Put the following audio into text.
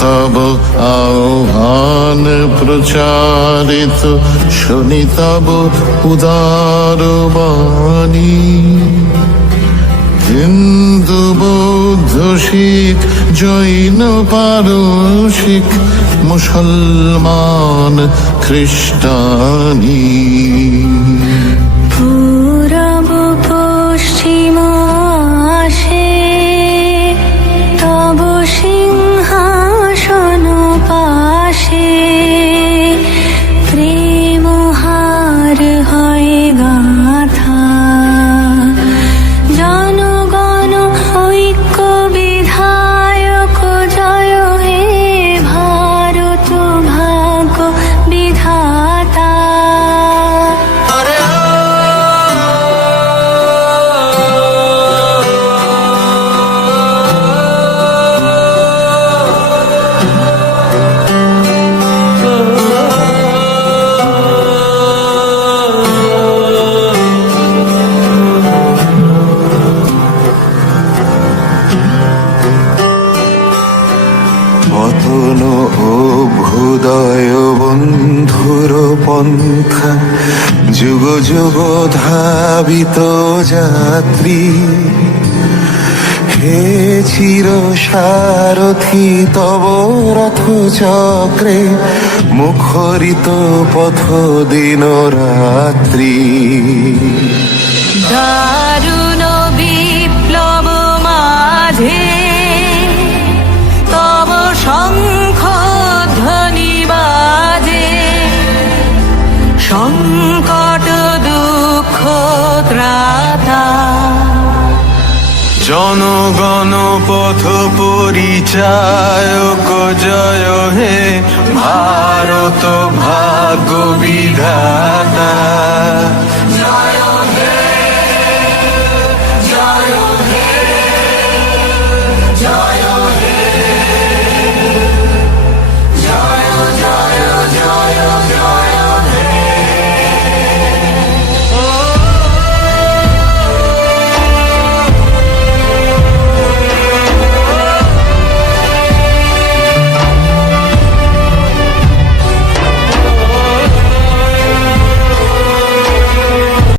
তব আহ্বান প্রচারিত শুনি তব উদার বাণী হিন্দু বৌদ্ধ শিখ জৈন পারসিক মুসলমান খ্রিস্টানি গাথা পতন অভ্যুদয় বন্ধুর পন্থা। যুগ যুগ ধাবিত যাত্রী। হে চির সারথি তব রথ চক্রে মুখরিত পথ দিন রাত্রি জনগণ পথ পরিচায়ক জয় হে ভারত ভাগ্য বিধাতা।